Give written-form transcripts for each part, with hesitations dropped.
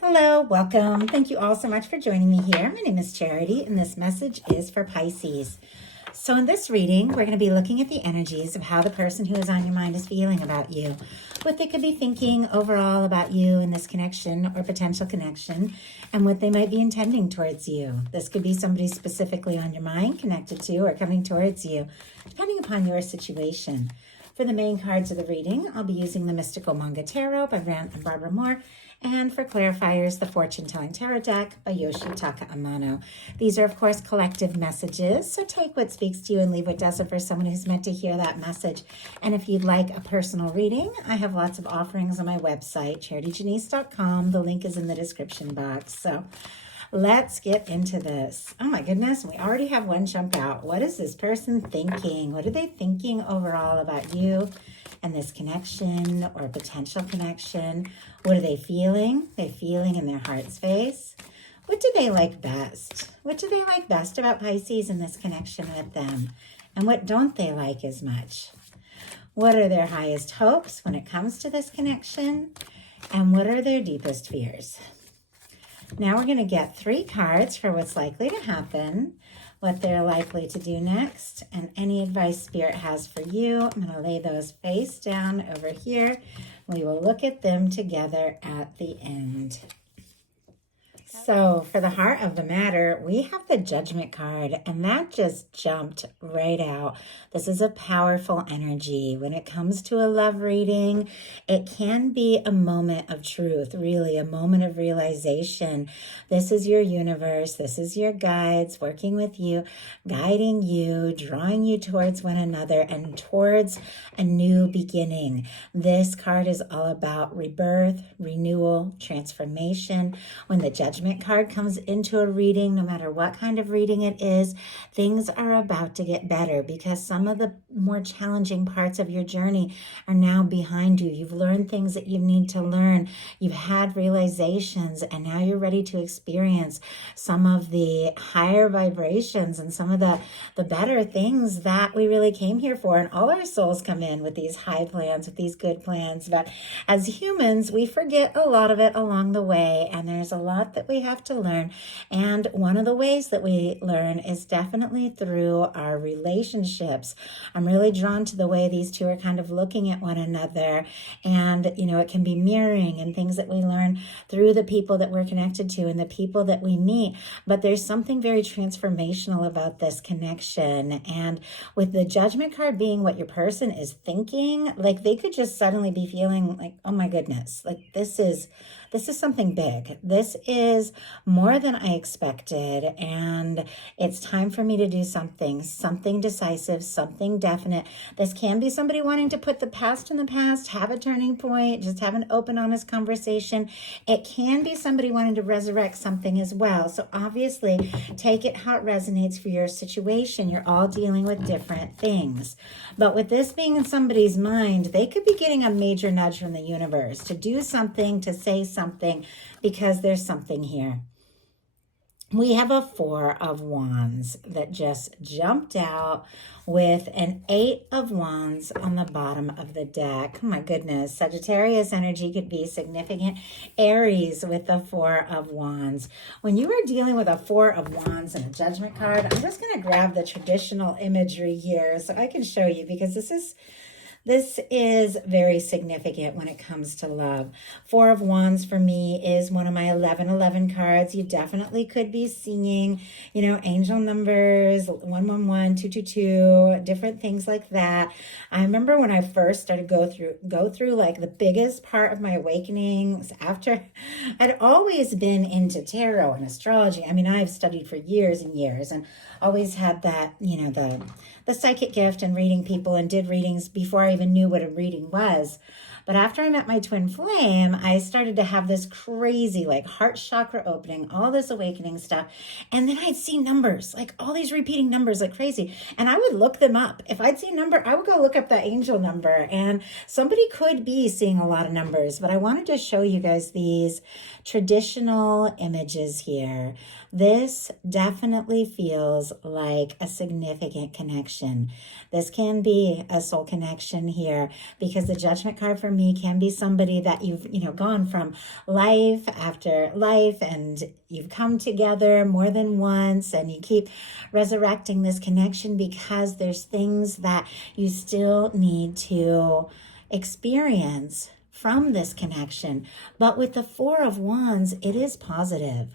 Hello, welcome. Thank you all so much for joining me here. My name is Charity, and this message is for Pisces. So in this reading, we're going to be looking at the energies of how the person who is on your mind is feeling about you, what they could be thinking overall about you in this connection or potential connection, and what they might be intending towards you. This could be somebody specifically on your mind, connected to, or coming towards you, depending upon your situation. For the main cards of the reading, I'll be using the Mystical Manga Tarot by Rann and Barbara Moore, and for clarifiers, the Fortune Telling Tarot deck by Yoshitaka Amono. These are, of course, collective messages, so take what speaks to you and leave what doesn't for someone who's meant to hear that message. And if you'd like a personal reading, I have lots of offerings on my website, charityjanice.com. The link is in the description box. So let's get into this. Oh my goodness, we already have one jump out. What is this person thinking? What are they thinking overall about you and this connection or potential connection? What are they feeling? They're feeling in their heart space. What do they like best? What do they like best about Pisces and this connection with them? And what don't they like as much? What are their highest hopes when it comes to this connection? And what are their deepest fears? Now we're going to get 3 cards for what's likely to happen, what they're likely to do next, and any advice Spirit has for you. I'm going to lay those face down over here. We will look at them together at the end. So for the heart of the matter, we have the Judgment card, and that just jumped right out. This is a powerful energy. When it comes to a love reading, it can be a moment of truth, really, a moment of realization. This is your universe. This is your guides working with you, guiding you, drawing you towards one another and towards a new beginning. This card is all about rebirth, renewal, transformation. When the Judgment card comes into a reading, no matter what kind of reading it is, things are about to get better because some of the more challenging parts of your journey are now behind you. You've learned things that you need to learn. You've had realizations, and now you're ready to experience some of the higher vibrations and some of the better things that we really came here for. And all our souls come in with these high plans, with these good plans. But as humans, we forget a lot of it along the way, and there's a lot that we have to learn. And one of the ways that we learn is definitely through our relationships. I'm really drawn to the way these two are kind of looking at one another, and it can be mirroring and things that we learn through the people that we're connected to and the people that we meet. But there's something very transformational about this connection. And with the Judgment card being what your person is thinking, like they could just suddenly be feeling like, oh my goodness, like this is something big. This is more than I expected, and it's time for me to do something decisive, something definite. This can be somebody wanting to put the past in the past, have a turning point, just have an open, honest conversation. It can be somebody wanting to resurrect something as well. So obviously, take it how it resonates for your situation. You're all dealing with different things. But with this being in somebody's mind, they could be getting a major nudge from the universe to do something, to say something, because there's something here. We have a 4 of Wands that just jumped out with an 8 of Wands on the bottom of the deck. My goodness, Sagittarius energy could be significant. Aries with the 4 of Wands. When you are dealing with a 4 of Wands and a Judgment card, I'm just going to grab the traditional imagery here so I can show you, because this is very significant when it comes to love. 4 of Wands for me is one of my 1111 cards. You definitely could be seeing, angel numbers, 111, 222, different things like that. I remember when I first started go through like the biggest part of my awakening was after I'd always been into tarot and astrology. I mean, I've studied for years and years and always had that, the psychic gift and reading people, and did readings before I even knew what a reading was. But after I met my twin flame, I started to have this crazy like heart chakra opening, all this awakening stuff. And then I'd see numbers, like all these repeating numbers like crazy. And I would look them up. If I'd see a number, I would go look up the angel number. And somebody could be seeing a lot of numbers. But I wanted to show you guys these traditional images here. This definitely feels like a significant connection. This can be a soul connection here, because the Judgment card for me can be somebody that you've, gone from life after life, and you've come together more than once, and you keep resurrecting this connection because there's things that you still need to experience from this connection. But with the Four of Wands, it is positive.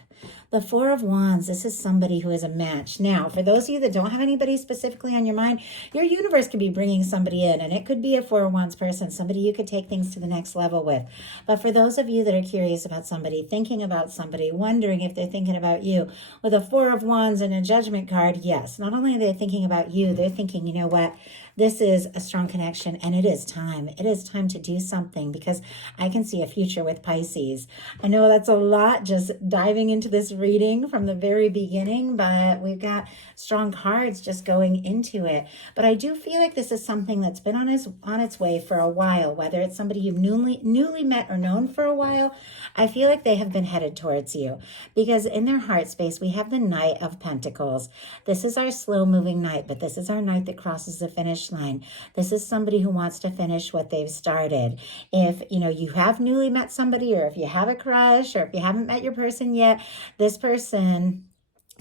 The Four of Wands, this is somebody who is a match. Now, for those of you that don't have anybody specifically on your mind, your universe could be bringing somebody in, and it could be a Four of Wands person, somebody you could take things to the next level with. But for those of you that are curious about somebody, thinking about somebody, wondering if they're thinking about you, with a Four of Wands and a Judgment card, yes, not only are they thinking about you, they're thinking, you know what? This is a strong connection, and it is time. It is time to do something, because I can see a future with Pisces. I know that's a lot, just diving into this reading from the very beginning, but we've got strong cards just going into it. But I do feel like this is something that's been on its way for a while, whether it's somebody you've newly met or known for a while. I feel like they have been headed towards you, because in their heart space, we have the Knight of Pentacles. This is our slow-moving knight, but this is our knight that crosses the finish line. This is somebody who wants to finish what they've started. If you have newly met somebody, or if you have a crush, or if you haven't met your person yet, this person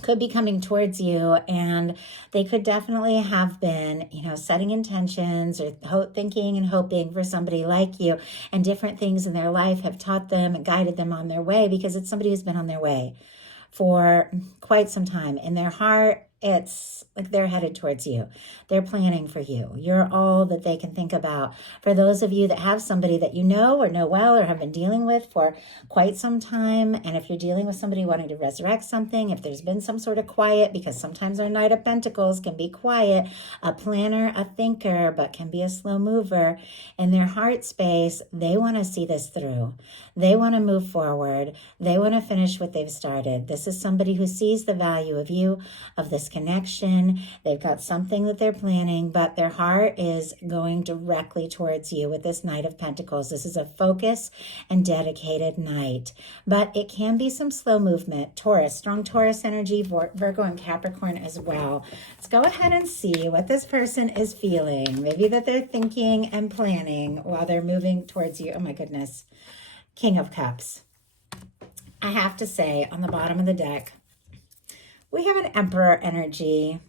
could be coming towards you, and they could definitely have been, setting intentions or thinking and hoping for somebody like you, and different things in their life have taught them and guided them on their way, because it's somebody who's been on their way for quite some time. In their heart, it's like they're headed towards you. They're planning for you. You're all that they can think about. For those of you that have somebody that you know or know well, or have been dealing with for quite some time, and if you're dealing with somebody wanting to resurrect something, if there's been some sort of quiet, because sometimes our Knight of Pentacles can be quiet, a planner, a thinker, but can be a slow mover, in their heart space, they want to see this through. They want to move forward. They want to finish what they've started. This is somebody who sees the value of you, of this connection. They've got something that they're planning, but their heart is going directly towards you with this Knight of Pentacles. This is a focus and dedicated knight, but it can be some slow movement. Taurus, strong Taurus energy, Virgo and Capricorn as well. Let's go ahead and see what this person is feeling. Maybe that they're thinking and planning while they're moving towards you. Oh my goodness. King of Cups. I have to say, on the bottom of the deck, we have an Emperor energy.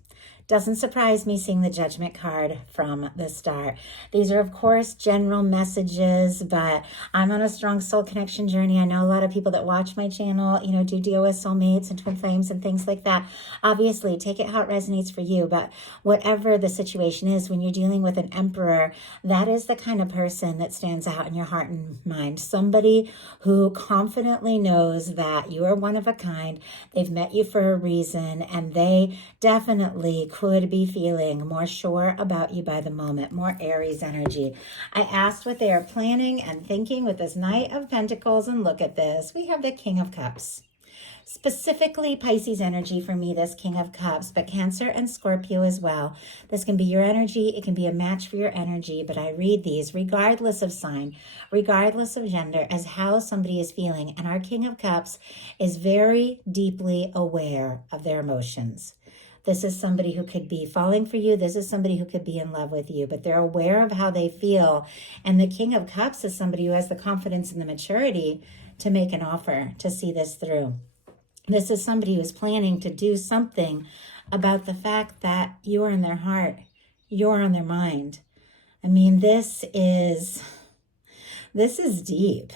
Doesn't surprise me seeing the Judgment card from the start. These are, of course, general messages, but I'm on a strong soul connection journey. I know a lot of people that watch my channel, do deal with soulmates and twin flames and things like that. Obviously, take it how it resonates for you, but whatever the situation is, when you're dealing with an Emperor, that is the kind of person that stands out in your heart and mind. Somebody who confidently knows that you are one of a kind. They've met you for a reason, and they definitely could be feeling more sure about you by the moment, more Aries energy. I asked what they are planning and thinking with this Knight of Pentacles, and look at this. We have the King of Cups. Specifically Pisces energy for me, this King of Cups, but Cancer and Scorpio as well. This can be your energy. It can be a match for your energy, but I read these regardless of sign, regardless of gender, as how somebody is feeling. And our King of Cups is very deeply aware of their emotions. This is somebody who could be falling for you. This is somebody who could be in love with you, but they're aware of how they feel. And the King of Cups is somebody who has the confidence and the maturity to make an offer, to see this through. This is somebody who's planning to do something about the fact that you're in their heart, you're on their mind. I mean, this is deep.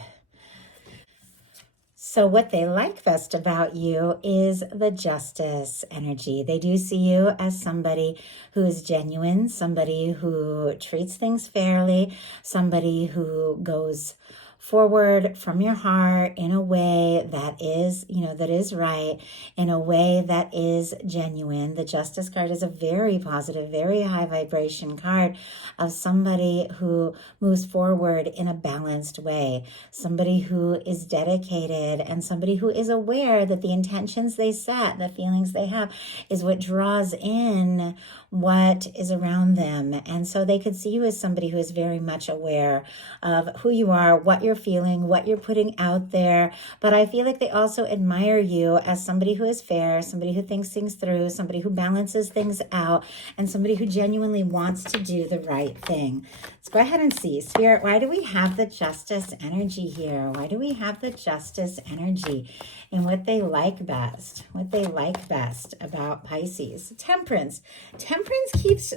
So what they like best about you is the Justice energy. They do see you as somebody who is genuine, somebody who treats things fairly, somebody who goes forward from your heart in a way that is, that is right, in a way that is genuine. The Justice card is a very positive, very high vibration card of somebody who moves forward in a balanced way, somebody who is dedicated, and somebody who is aware that the intentions they set, the feelings they have, is what draws in what is around them. And so they could see you as somebody who is very much aware of who you are, what you're feeling, what you're putting out there. But I feel like they also admire you as somebody who is fair, somebody who thinks things through, somebody who balances things out, and somebody who genuinely wants to do the right thing. Let's go ahead and see. Spirit, why do we have the Justice energy here? Why do we have the Justice energy and what they like best? What they like best about Pisces? Temperance. Temperance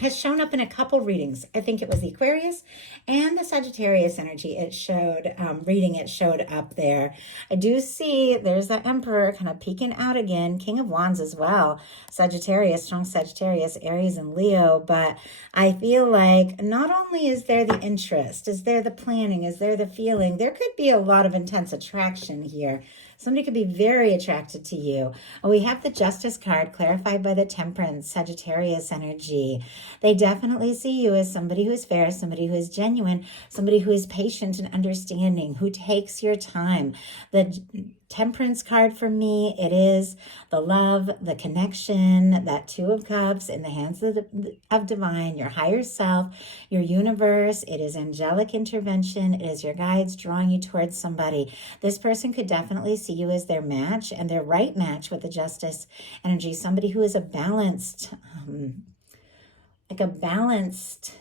has shown up in a couple readings. I think it was the Aquarius and the Sagittarius energy. It showed, it showed up there. I do see there's that Emperor kind of peeking out again. King of Wands as well. Sagittarius, strong Sagittarius, Aries and Leo. But I feel like not only is there the interest, is there the planning, is there the feeling, there could be a lot of intense attraction here. Somebody could be very attracted to you. We have the Justice card clarified by the Temperance, Sagittarius energy. They definitely see you as somebody who is fair, somebody who is genuine, somebody who is patient and understanding, who takes your time. The Temperance card for me, it is the love, the connection, that Two of Cups in the hands of divine, your higher self, your universe. It is angelic intervention. It is your guides drawing you towards somebody. This person could definitely see you as their match and their right match with the Justice energy. Somebody who is a balanced, a good balanced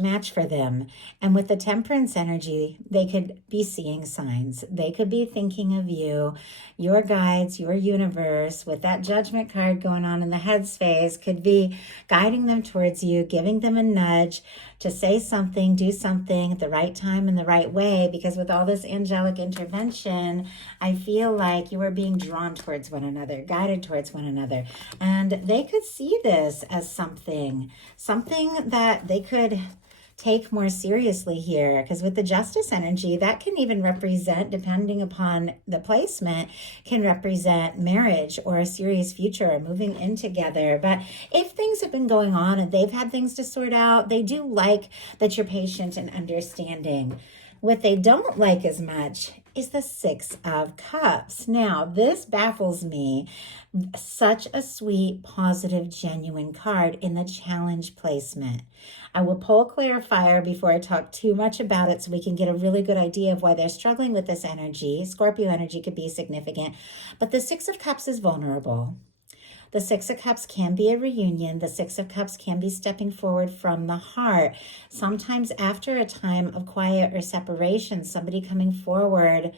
match for them. And with the Temperance energy, they could be seeing signs. They could be thinking of you, your guides, your universe, with that Judgment card going on in the headspace, could be guiding them towards you, giving them a nudge to say something, do something at the right time in the right way. Because with all this angelic intervention, I feel like you are being drawn towards one another, guided towards one another. And they could see this as something that they could take more seriously here, because with the Justice energy, that can even represent, depending upon the placement, can represent marriage or a serious future or moving in together. But if things have been going on and they've had things to sort out, they do like that you're patient and understanding. What they don't like as much is the Six of Cups. Now, this baffles me. Such a sweet, positive, genuine card in the challenge placement. I will pull a clarifier before I talk too much about it so we can get a really good idea of why they're struggling with this energy. Scorpio energy could be significant, but the Six of Cups is vulnerable. The Six of Cups can be a reunion. The Six of Cups can be stepping forward from the heart. Sometimes after a time of quiet or separation, somebody coming forward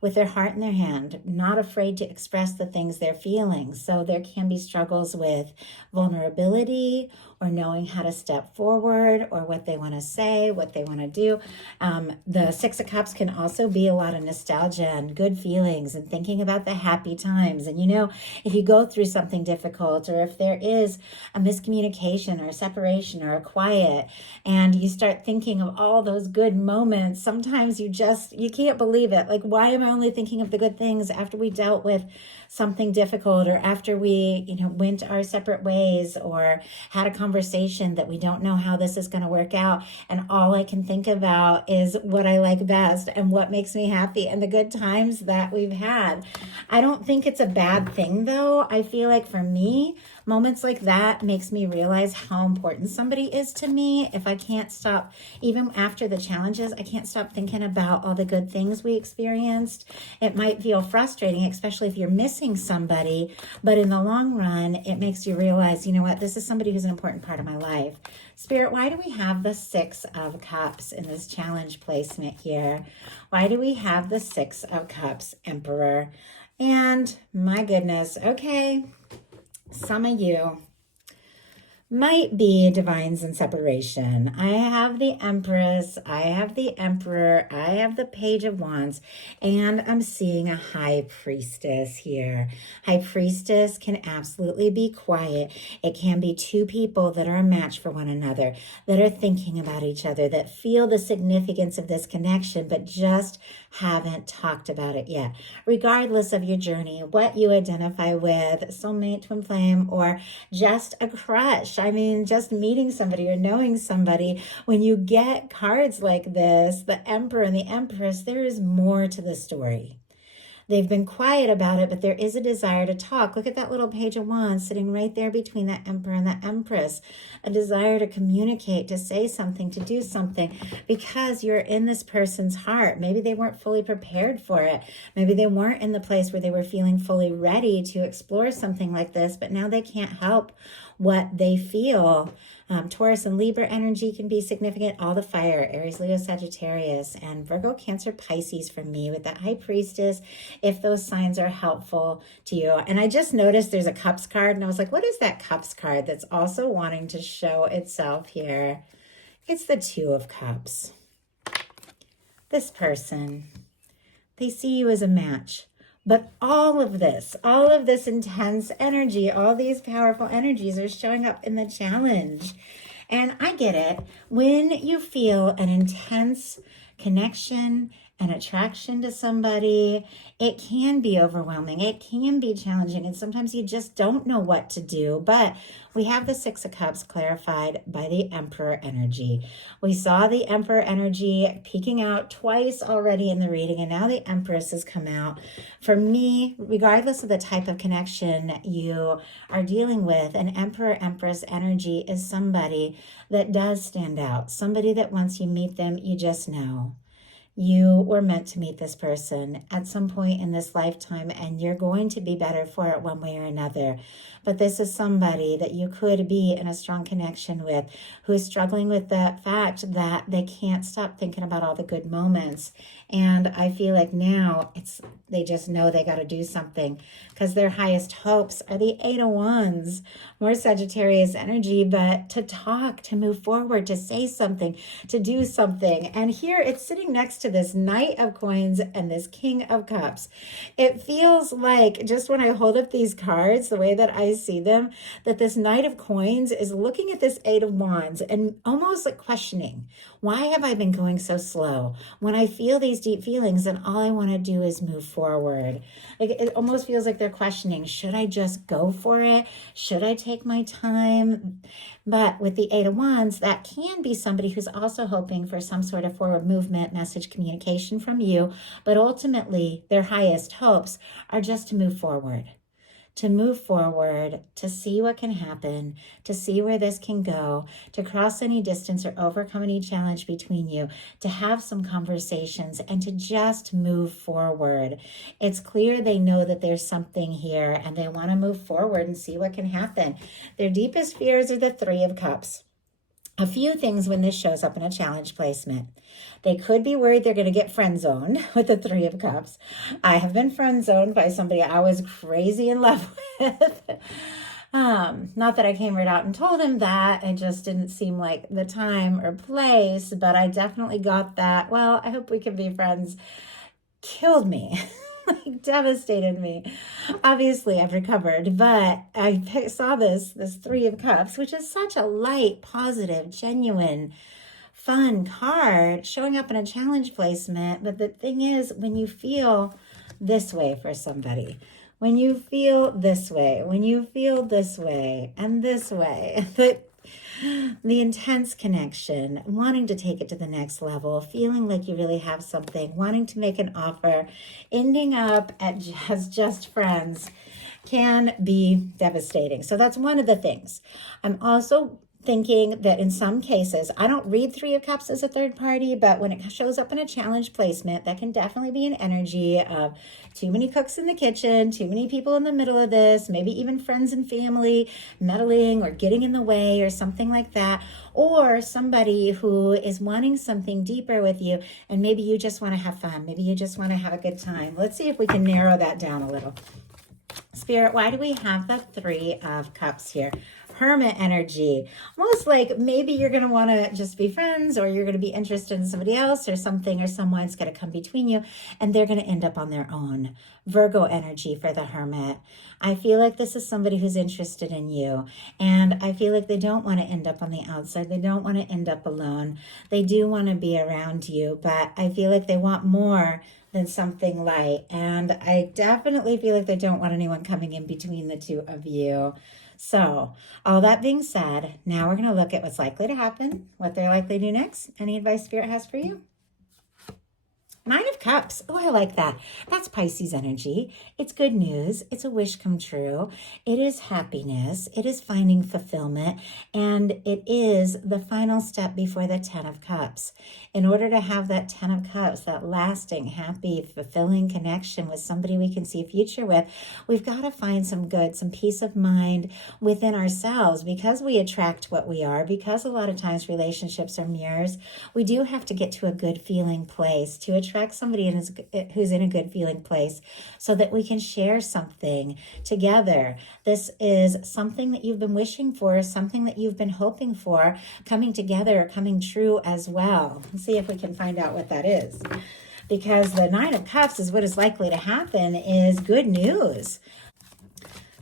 with their heart in their hand, not afraid to express the things they're feeling. So there can be struggles with vulnerability or knowing how to step forward or what they want to say, what they want to do. The Six of Cups can also be a lot of nostalgia and good feelings and thinking about the happy times. And if you go through something difficult or if there is a miscommunication or a separation or a quiet and you start thinking of all those good moments, sometimes you can't believe it. Like, why am I only thinking of the good things after we dealt with something difficult or after we, went our separate ways or had a conversation that we don't know how this is going to work out. And all I can think about is what I like best and what makes me happy and the good times that we've had. I don't think it's a bad thing, though. I feel like for me, moments like that makes me realize how important somebody is to me. If I can't stop, even after the challenges, I can't stop thinking about all the good things we experienced. It might feel frustrating, especially if you're missing somebody, but in the long run, it makes you realize, this is somebody who's an important part of my life. Spirit, why do we have the Six of Cups in this challenge placement here? Why do we have the Six of Cups, Emperor? And my goodness, okay. Some of you might be divines in separation. I have the Empress, I have the Emperor, I have the Page of Wands, and I'm seeing a High Priestess here. High Priestess can absolutely be quiet. It can be two people that are a match for one another, that are thinking about each other, that feel the significance of this connection, but just haven't talked about it yet. Regardless of your journey, what you identify with, soulmate, twin flame, or just a crush. I mean, just meeting somebody or knowing somebody. When you get cards like this, the Emperor and the Empress, there is more to the story. They've been quiet about it, but there is a desire to talk. Look at that little page of wands sitting right there between that emperor and the empress. A desire to communicate, to say something, to do something, because you're in this person's heart. Maybe they weren't fully prepared for it. Maybe they weren't in the place where they were feeling fully ready to explore something like this, but now they can't help what they feel. Taurus and Libra energy can be significant. All the fire, Aries, Leo, Sagittarius, and Virgo, Cancer, Pisces for me with that High Priestess, if those signs are helpful to you. And I just noticed there's a Cups card, and I was like, what is that Cups card that's also wanting to show itself here? It's the Two of Cups. This person, they see you as a match. But all of this intense energy, all these powerful energies are showing up in the challenge. And I get it. When you feel an intense connection and attraction to somebody, it can be overwhelming. It can be challenging. And sometimes you just don't know what to do. But we have the Six of Cups clarified by the Emperor energy. We saw the Emperor energy peeking out twice already in the reading, and now the Empress has come out. For me, regardless of the type of connection you are dealing with, an Emperor Empress energy is somebody that does stand out, somebody that once you meet them, you just know. You were meant to meet this person at some point in this lifetime, and you're going to be better for it one way or another. But this is somebody that you could be in a strong connection with, who is struggling with the fact that they can't stop thinking about all the good moments. And I feel like now they just know they got to do something, because their highest hopes are the Eight of Wands, more Sagittarius energy, but to talk, to move forward, to say something, to do something. And here it's sitting next to this Knight of Coins and this King of Cups. It feels like, just when I hold up these cards, the way that I see them, that this Knight of Coins is looking at this Eight of Wands and almost like questioning, why have I been going so slow when I feel these deep feelings and all I want to do is move forward? Like, it almost feels like they're questioning, should I just go for it? Should I take my time? But with the Eight of Wands, that can be somebody who's also hoping for some sort of forward movement, message, communication from you. But ultimately, their highest hopes are just to move forward. To see what can happen, to see where this can go, to cross any distance or overcome any challenge between you, to have some conversations, and to just move forward. It's clear they know that there's something here, and they want to move forward and see what can happen. Their deepest fears are the Three of Cups. A few things when this shows up in a challenge placement. They could be worried they're going to get friend zoned with the Three of Cups. I have been friend zoned by somebody I was crazy in love with. Not that I came right out and told him that. It just didn't seem like the time or place, but I definitely got that, well, I hope we can be friends. Killed me. Like, devastated me. Obviously, I've recovered, but I saw this Three of Cups, which is such a light, positive, genuine, fun card showing up in a challenge placement. But the thing is, when you feel this way for somebody, when you feel this way, when you feel this way and this way, the intense connection, wanting to take it to the next level, feeling like you really have something, wanting to make an offer, ending up as just friends can be devastating. So that's one of the things. I'm also thinking that in some cases, I don't read Three of Cups as a third party, but when it shows up in a challenge placement, that can definitely be an energy of too many cooks in the kitchen, too many people in the middle of this, maybe even friends and family meddling or getting in the way or something like that, or somebody who is wanting something deeper with you, and maybe you just want to have fun. Maybe you just want to have a good time. Let's see if we can narrow that down a little. Spirit, why do we have the Three of Cups here? Hermit energy, almost like maybe you're going to want to just be friends, or you're going to be interested in somebody else, or something or someone's going to come between you and they're going to end up on their own. Virgo energy for the Hermit. I feel like this is somebody who's interested in you, and I feel like they don't want to end up on the outside. They don't want to end up alone. They do want to be around you, but I feel like they want more than something light, and I definitely feel like they don't want anyone coming in between the two of you. So, all that being said, now we're going to look at what's likely to happen, what they're likely to do next, any advice Spirit has for you. Nine of Cups. Oh, I like that. That's Pisces energy. It's good news. It's a wish come true. It is happiness. It is finding fulfillment. And it is the final step before the Ten of Cups. In order to have that Ten of Cups, that lasting, happy, fulfilling connection with somebody we can see a future with, we've got to find some good, some peace of mind within ourselves, because we attract what we are, because a lot of times relationships are mirrors. We do have to get to a good feeling place to attract somebody who's in a good feeling place, so that we can share something together. This is something that you've been wishing for, something that you've been hoping for, coming together, coming true as well. Let's see if we can find out what that is. Because the Nine of Cups is what is likely to happen is good news.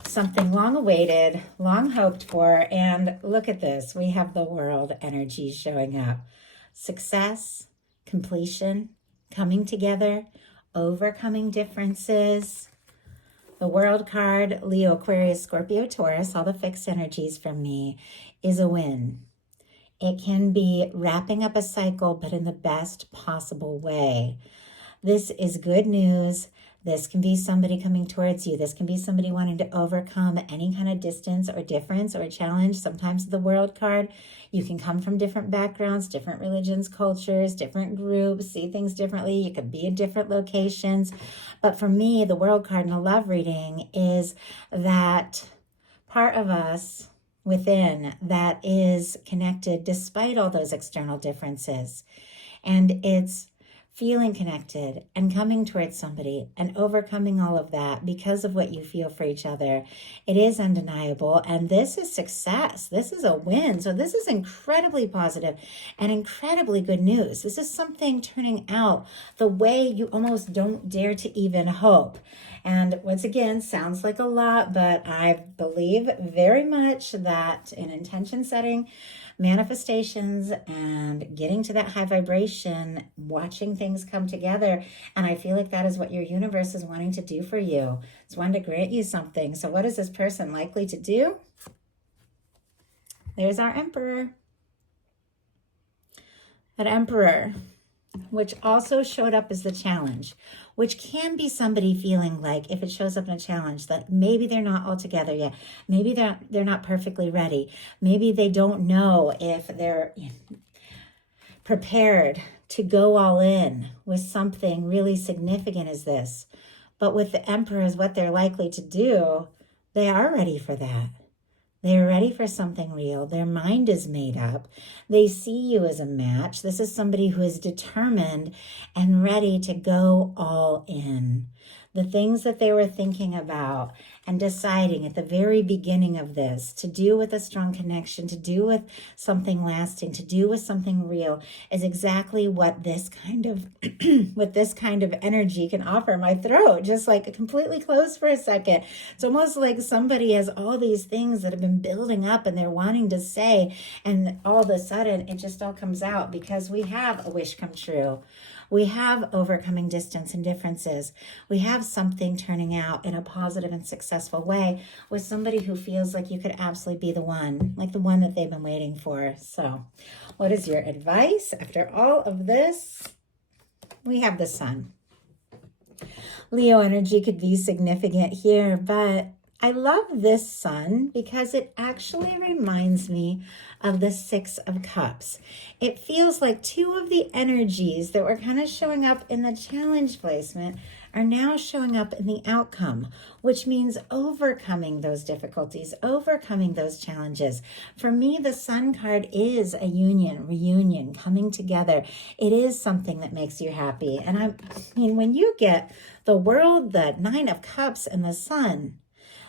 Something long awaited, long hoped for. And look at this. We have the World energy showing up. Success, completion, coming together, overcoming differences. The World card, Leo, Aquarius, Scorpio, Taurus, all the fixed energies from me, is a win. It can be wrapping up a cycle, but in the best possible way. This is good news. This can be somebody coming towards you. This can be somebody wanting to overcome any kind of distance or difference or challenge. Sometimes the World card, you can come from different backgrounds, different religions, cultures, different groups, see things differently. You could be in different locations. But for me, the World card in a love reading is that part of us within that is connected despite all those external differences. And it's feeling connected and coming towards somebody and overcoming all of that because of what you feel for each other. It is undeniable. And this is success. This is a win. So this is incredibly positive and incredibly good news. This is something turning out the way you almost don't dare to even hope. And once again, sounds like a lot, but I believe very much that in intention setting, manifestations and getting to that high vibration, watching things come together. And I feel like that is what your universe is wanting to do for you. It's wanting to grant you something. So what is this person likely to do? There's our Emperor. That Emperor, which also showed up as the challenge, which can be somebody feeling like, if it shows up in a challenge, that maybe they're not all together yet. Maybe they're not perfectly ready. Maybe they don't know if they're prepared to go all in with something really significant as this. But with the Emperor is what they're likely to do, they are ready for that. They're ready for something real. Their mind is made up. They see you as a match. This is somebody who is determined and ready to go all in. The things that they were thinking about and deciding at the very beginning of this to do with a strong connection, to do with something lasting, to do with something real is exactly what this kind of what this kind of energy can offer. My throat just like completely closed for a second. It's almost like somebody has all these things that have been building up and they're wanting to say, and all of a sudden it just all comes out because we have a wish come true. We have overcoming distance and differences. We have something turning out in a positive and successful way with somebody who feels like you could absolutely be the one, like the one that they've been waiting for. So what is your advice after all of this? We have the Sun. Leo energy could be significant here, but I love this Sun because it actually reminds me of the Six of Cups. It feels like two of the energies that were kind of showing up in the challenge placement are now showing up in the outcome, which means overcoming those difficulties, overcoming those challenges. For me, the Sun card is a union, reunion, coming together. It is something that makes you happy. And I mean, when you get the World, the Nine of Cups, and the Sun,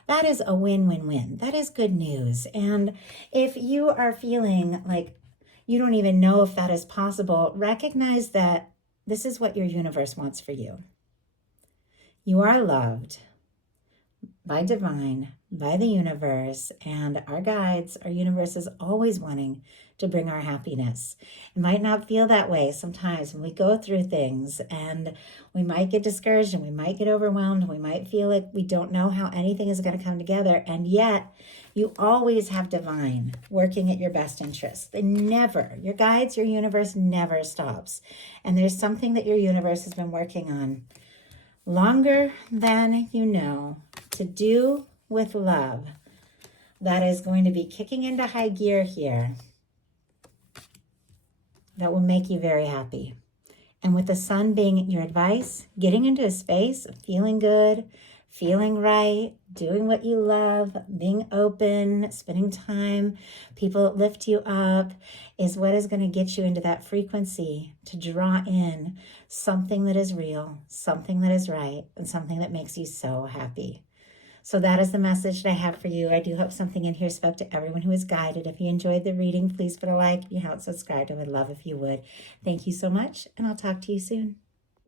that is a win-win-win. That is good news. And if you are feeling like you don't even know if that is possible, recognize that this is what your universe wants for you. You are loved. by divine, by the universe, and our guides. Our universe is always wanting to bring our happiness. It might not feel that way sometimes when we go through things, and we might get discouraged and we might get overwhelmed. And we might feel like we don't know how anything is going to come together. And yet you always have divine working at your best interest. They never, your guides, your universe never stops. And there's something that your universe has been working on longer than you know, to do with love, that is going to be kicking into high gear here, that will make you very happy. And with the sun being your advice, getting into a space of feeling good, feeling right, doing what you love, being open, spending time, people that lift you up, is what is going to get you into that frequency to draw in something that is real, something that is right, and something that makes you so happy. So that is the message that I have for you. I do hope something in here spoke to everyone who is guided. If you enjoyed the reading, please put a like. If you haven't subscribed, I would love if you would. Thank you so much, and I'll talk to you soon.